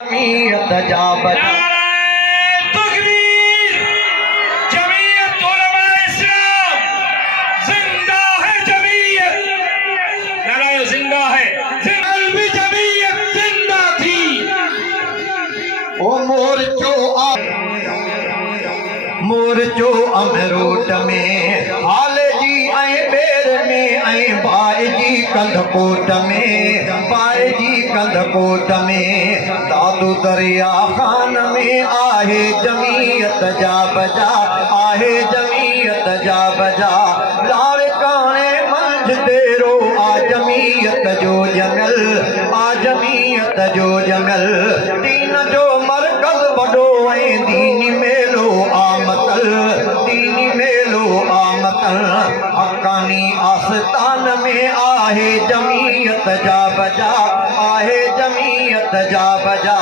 जमीयत जा बजा तकबीर। जमीयत उलमा इस्लाम जिंदा है। जमीयत नाराए जिंदा है। कल भी जमीयत जिंदा थी। ओ मोरचो अमरोट में हाल जी ऐं बेर में ऐं बाए जी कंधकोट में बाए जी कंधकोट में दादू दरिया खान में आहे जमीयत जा बजा आहे जमीयत जा बजा लाड़काने मंझ तेरो आ जमीयत जो जंगल आ जमीयत जो जंगल दीन जो मरकज़ वॾो ऐं दीनी मेलो आमतल दीनी मेलो आमतल हक़ानी आस्तान में आहे जमीयत जा बजा आहे जमीयत जा बजा।